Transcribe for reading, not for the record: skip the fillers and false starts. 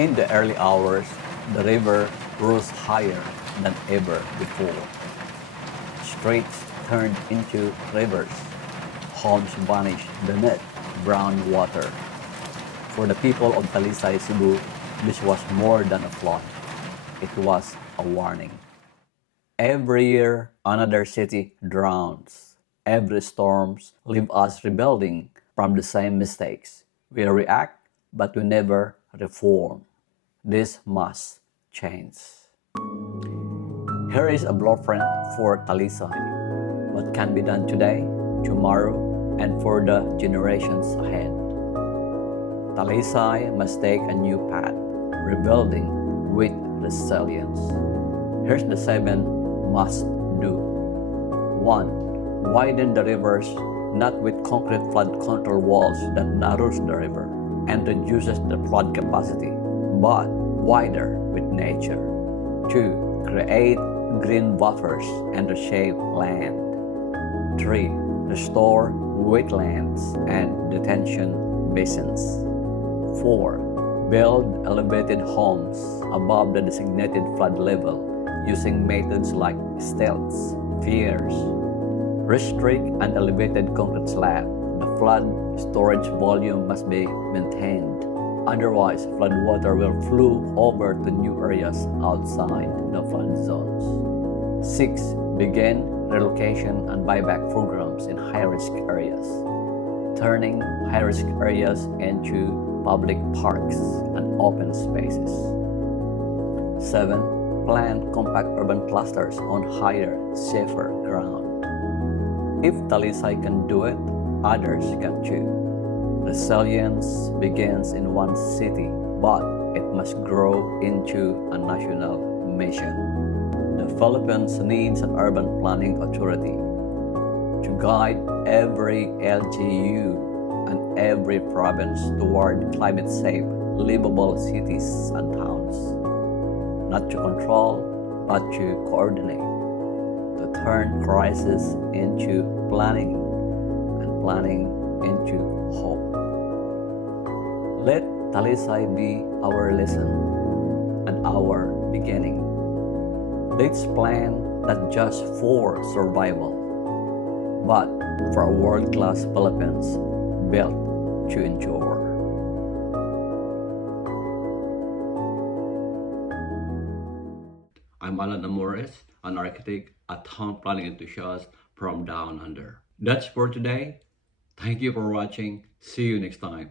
In the early hours, the river rose higher than ever before. Streets turned into rivers. Homes vanished beneath brown water. For the people of Talisay, Cebu, this was more than a flood. It was a warning. Every year, another city drowns. Every storm leaves us rebuilding from the same mistakes. We react, but we never reform. This must change. Here is a blueprint for Talisay. What can be done today, tomorrow, and for the generations ahead. Talisay must take a new path, rebuilding with resilience. Here's the 7 must do. 1. Widen the rivers, not with concrete flood control walls that narrows the river and reduces the flood capacity, but wider with nature. 2. Create green buffers and reshape land. 3. Restore wetlands and detention basins. 4. Build elevated homes above the designated flood level using methods like stilts, piers. Restrict an elevated concrete slab. The flood storage volume must be maintained. Otherwise, floodwater will flow over to new areas outside the flood zones. 6. Begin relocation and buyback programs in high-risk areas, turning high-risk areas into public parks and open spaces. 7. Plant compact urban clusters on higher, safer ground. If Talisay can do it, others can too. Resilience begins in one city, but it must grow into a national mission. The Philippines needs an urban planning authority to guide every LGU and every province toward climate-safe, livable cities and towns. Not to control, but to coordinate, to turn crisis into planning and planning into hope. Let Talisay be our lesson and our beginning. Let's plan not just for survival, but for a world-class Philippines built to endure. I'm Alan Amores, an architect, a town planning enthusiast from Down Under. That's for today. Thank you for watching. See you next time.